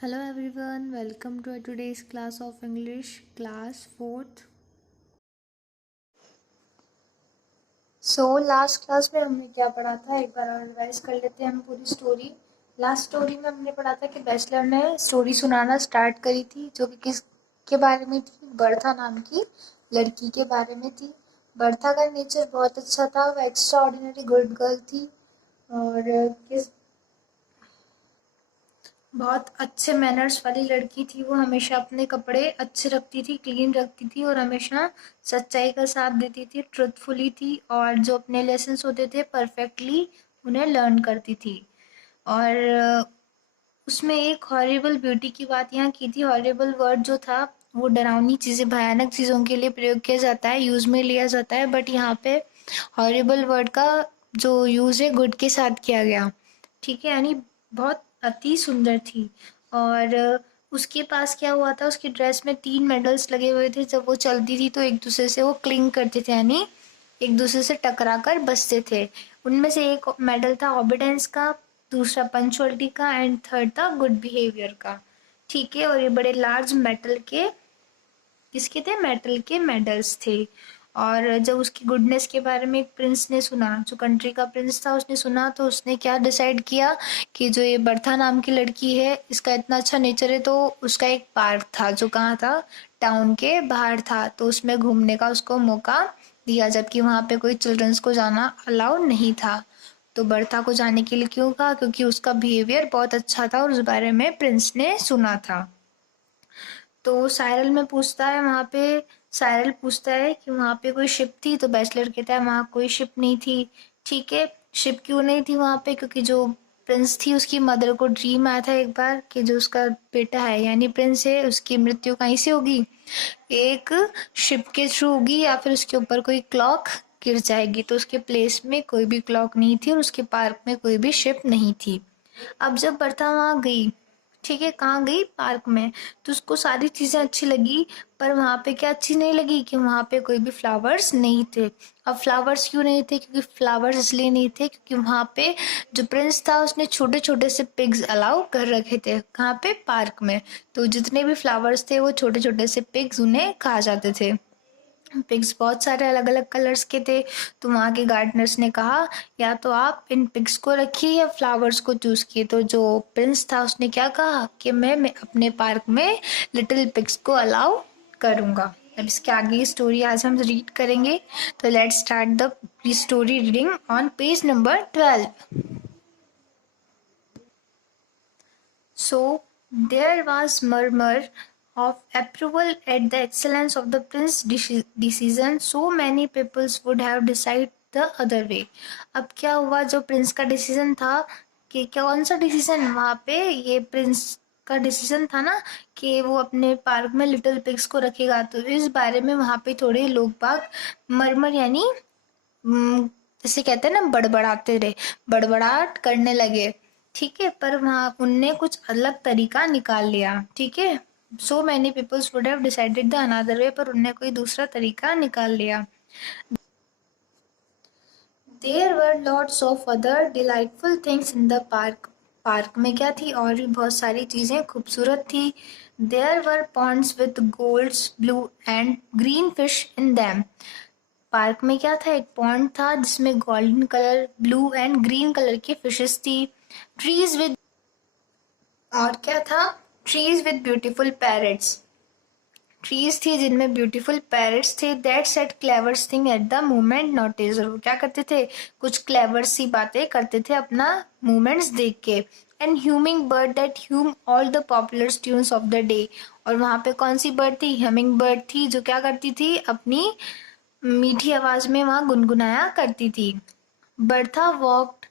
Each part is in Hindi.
Hello everyone, welcome to today's class of English, class 4th. Last class में हमने क्या पढ़ा था, एक बार और रिवाइज कर लेते हैं हम पूरी स्टोरी। लास्ट स्टोरी में हमने पढ़ा था कि बैचलर ने स्टोरी सुनाना स्टार्ट करी थी, जो कि किस के बारे में थी? बर्था नाम की लड़की के बारे में थी। बर्था का नेचर बहुत अच्छा था, वो एक्स्ट्रा ऑर्डिनरी गुड गर्ल थी और किस बहुत अच्छे मैनर्स वाली लड़की थी। वो हमेशा अपने कपड़े अच्छे रखती थी, क्लीन रखती थी और हमेशा सच्चाई का साथ देती थी, ट्रुथफुली थी और जो अपने लेसन्स होते थे परफेक्टली उन्हें लर्न करती थी। और उसमें एक हॉरिबल ब्यूटी की बात यहाँ की थी। हॉरिबल वर्ड जो था वो डरावनी चीज़ें, भयानक चीज़ों के लिए प्रयोग किया जाता है, यूज़ में लिया जाता है, बट यहाँ पे हॉरिबल वर्ड का जो यूज़ है गुड के साथ किया गया। ठीक है, यानी बहुत अति सुंदर थी। और उसके पास क्या हुआ था, उसकी ड्रेस में 3 मेडल्स लगे हुए थे। जब वो चलती थी तो एक दूसरे से वो क्लिंग करते थे, यानी एक दूसरे से टकरा कर बसते थे। उनमें से एक मेडल था ऑबिडेंस का, दूसरा पंचुअलिटी का एंड थर्ड था गुड बिहेवियर का। ठीक है, और ये बड़े लार्ज मेटल के किसके थे, मेटल के मेडल्स थे। और जब उसकी गुडनेस के बारे में एक प्रिंस ने सुना, जो कंट्री का प्रिंस था, उसने सुना तो उसने क्या डिसाइड किया कि जो ये बर्था नाम की लड़की है, इसका इतना अच्छा नेचर है, तो उसका एक पार्क था जो कहाँ था, टाउन के बाहर था, तो उसमें घूमने का उसको मौका दिया, जबकि वहाँ पे कोई चिल्ड्रंस को जाना अलाउ नहीं था। तो बर्था को जाने के लिए क्यों कहा? क्योंकि उसका बिहेवियर बहुत अच्छा था और उस बारे में प्रिंस ने सुना था। तो साइरल में पूछता है, वहाँ पे साइरल पूछता है कि वहाँ पे कोई शिप थी, तो बैचलर कहता है वहाँ कोई शिप नहीं थी। ठीक है, शिप क्यों नहीं थी वहाँ पे? क्योंकि जो प्रिंस थी उसकी मदर को ड्रीम आया था एक बार कि जो उसका बेटा है यानी प्रिंस है, उसकी मृत्यु कहीं से होगी, एक शिप के थ्रू होगी या फिर उसके ऊपर कोई क्लॉक गिर जाएगी। तो उसके प्लेस में कोई भी क्लॉक नहीं थी और उसके पार्क में कोई भी शिप नहीं थी। अब जब बर्ता वहाँ गई, ठीक है, कहाँ गई? पार्क में। तो उसको सारी चीज़ें अच्छी लगी, पर वहाँ पे क्या अच्छी नहीं लगी कि वहाँ पे कोई भी फ्लावर्स नहीं थे। अब फ्लावर्स क्यों नहीं थे? क्योंकि फ्लावर्स इसलिए नहीं थे क्योंकि वहाँ पे जो प्रिंस था उसने छोटे छोटे से पिग्स अलाउ कर रखे थे। कहाँ पे? पार्क में। तो जितने भी फ्लावर्स थे वो छोटे छोटे से पिग्स उन्हें कहा जाते थे। पिग्स बहुत सारे अलग अलग कलर्स के थे। तो वहाँ के गार्डनर्स ने कहा या तो आप इन पिग्स को रखिए या फ्लावर्स को चूज किए। तो जो प्रिंस था उसने क्या कहा कि मैं अपने पार्क में लिटिल पिग्स को अलाउ करूँगा। अब इसके आगे की स्टोरी आज हम रीड करेंगे। तो let's start the story reading on page number 12। So there was murmur of approval at the excellence of the prince's decision. So many peoples would have decided the other way. अब क्या हुआ, जो प्रिंस का डिसीजन था कि कौन सा डिसीजन, वहाँ पे ये प्रिंस का डिसीजन था ना कि वो अपने पार्क में लिटिल पिग्स को रखेगा। तो इस बारे में वहाँ पे थोड़े लोग बाग मरमर यानी जैसे कहते हैं ना, बड़बड़ाते रहे, बड़बड़ाहट करने लगे। ठीक है, पर वहाँ उनने कुछ अलग तरीका निकाल लिया। ठीक है, so many peoples would have decided the another way, पर उनने कोई दूसरा तरीका निकाल लिया। There were lots of other delightful things in the park. Park में क्या थी? और भी बहुत सारी चीजें खूबसूरत थी। There were ponds with golds blue and green fish in them. Park में क्या था? एक पॉन्ड था जिसमें golden colour, blue and green colour की फिशेस थी। ट्रीज विद और क्या था? Trees with beautiful parrots. Trees थी जिनमें ब्यूटीफुल पैरेट्स थे। That said clever thing at the moment notice. वो क्या करते थे? कुछ क्लेवर सी बातें करते थे अपना मूवमेंट्स देख के। And humming bird that Hume all the popular tunes of the day. और वहां पे कौन सी बर्ड थी? हमिंग बर्ड थी, जो क्या करती थी? अपनी मीठी आवाज में वहां गुनगुनाया करती थी। Bertha walked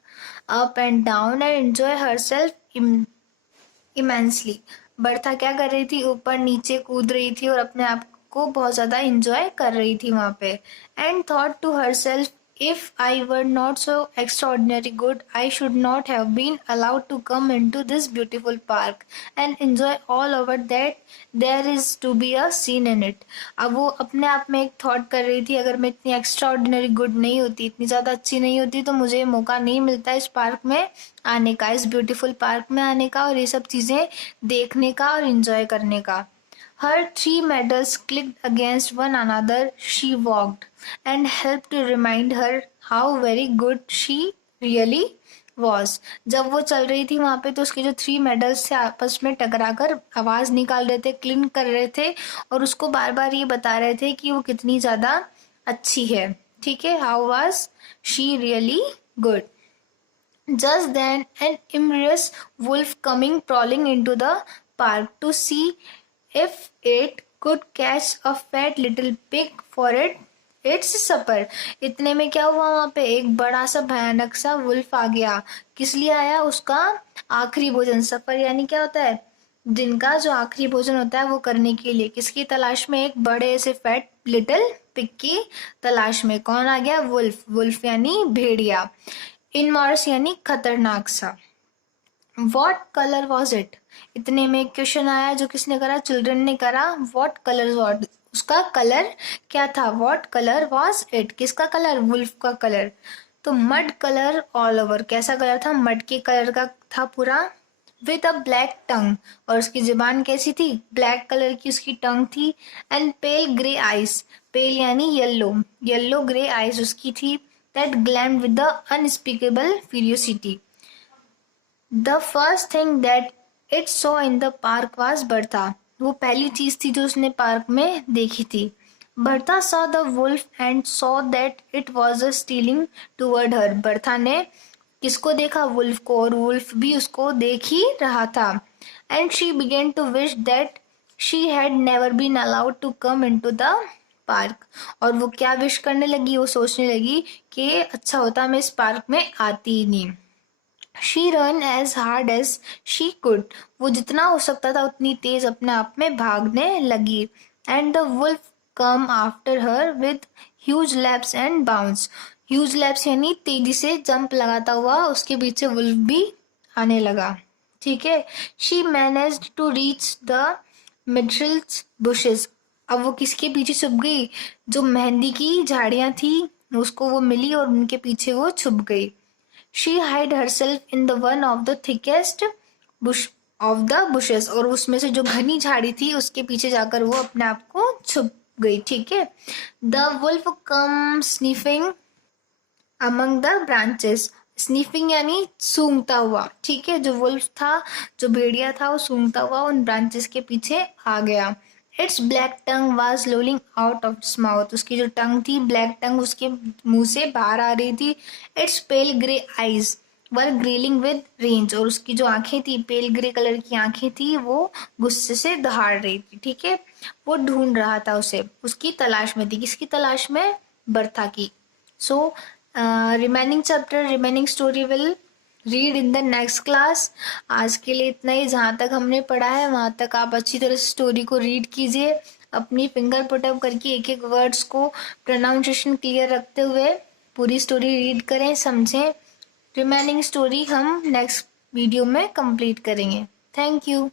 up and down and enjoy herself immensely. Bertha क्या कर रही थी? ऊपर नीचे कूद रही थी और अपने आप को बहुत ज्यादा इंजॉय कर रही थी वहां पे। And thought to herself If I were not so extraordinary good, I should not have been allowed to come into this beautiful park and enjoy all over that there is to be a scene in it. अब वो अपने आप में एक थॉट कर रही थी, अगर मैं इतनी एक्स्ट्रा ऑर्डिनरी गुड नहीं होती, इतनी ज़्यादा अच्छी नहीं होती, तो मुझे मौका नहीं मिलता इस पार्क में आने का, इस ब्यूटीफुल पार्क में आने का और ये सब चीज़ें देखने का और इंजॉय करने का. Her three medals clicked against one another. She walked and helped to remind her how very good she really was. जब वो चल रही थी वहां पे तो उसके जो 3 मेडल्स थे आपस में टकराकर आवाज निकाल रहे थे, क्लिंक कर रहे थे और उसको बार बार ये बता रहे थे कि वो कितनी ज्यादा अच्छी है. ठीक है, how was she really good. Just then an immense wolf coming prowling into the park to see if it could catch a fat little pig for its supper. इतने में क्या हुआ, वहां पे एक बड़ा सा भयानक सा वुल्फ आ गया. किस लिए आया? उसका आखिरी भोजन. सफर यानी क्या होता है? दिन का जो आखिरी भोजन होता है वो करने के लिए. किसकी तलाश में? एक बड़े से फैट लिटिल पिग की तलाश में. कौन आ गया? वुल्फ. वुल्फ यानी भेड़िया. इनमॉर्स यानी खतरनाक सा. What colour was it? इतने में क्वेश्चन आया जो किसने करा? चिल्ड्रन ने करा. वॉट कलर वॉट, उसका कलर क्या था? वॉट कलर वॉज इट, किसका कलर? वुल्फ का कलर. तो मड कलर ऑल ओवर. कैसा कलर था? मड के कलर का था पूरा. विद अ ब्लैक टंग, और उसकी जुबान कैसी थी? ब्लैक कलर की उसकी टंग थी. And pale grey eyes, pale यानी येलो, येलो ग्रे आइज उसकी थी. That glammed with the unspeakable furiosity. The first thing that it saw in the park was Bertha. वो पहली चीज थी जो उसने पार्क में देखी थी. Bertha saw the wolf and saw that it was stealing toward her. Bertha ने किसको देखा? वुल्फ को, और वुल्फ भी उसको देख ही रहा था. And she began to wish that she had never been allowed to come into the park. और वो क्या विश करने लगी? वो सोचने लगी कि अच्छा होता मैं इस पार्क में आती ही नहीं. She ran as hard as she could. वो जितना हो सकता था उतनी तेज अपने आप में भागने लगी. And the wolf come after her with huge leaps and bounds. Huge leaps यानी तेजी से जंप लगाता हुआ उसके पीछे वुल्फ भी आने लगा. ठीक है. She managed to reach the myrtle bushes. अब वो किसके पीछे छुप गई? जो मेहंदी की झाड़ियां थी उसको वो मिली और उनके पीछे वो छुप गई. She hid herself in the one of the thickest bush of the bushes. और उसमें से जो घनी झाड़ी थी उसके पीछे जाकर वो अपने आप को छुप गई. ठीक है. The wolf come sniffing among the branches. स्नीफिंग यानी सूंघता हुआ. ठीक है. जो वुल्फ था, जो भेड़िया था, वो सूंघता हुआ उन ब्रांचेस के पीछे आ गया. Its black tongue was lolling out of its mouth. उसकी जो टंग थी, ब्लैक टंग उसके मुंह से बाहर आ रही थी. Its pale grey eyes were grilling with range. और उसकी जो आंखें थी, पेल ग्रे कलर की आंखें थी, वो गुस्से से दहाड़ रही थी. ठीक है. वो ढूंढ रहा था उसे, उसकी तलाश में थी. किसकी तलाश में? बर्था की. So remaining chapter, remaining story will read in the next class. आज के लिए इतना ही. जहाँ तक हमने पढ़ा है वहाँ तक आप अच्छी तरह से स्टोरी को रीड कीजिए. अपनी फिंगर पुटअप करके एक एक वर्ड्स को प्रोनाउंसिएशन क्लियर रखते हुए पूरी स्टोरी रीड करें, समझें. रिमेनिंग स्टोरी हम नेक्स्ट वीडियो में कंप्लीट करेंगे. Thank you.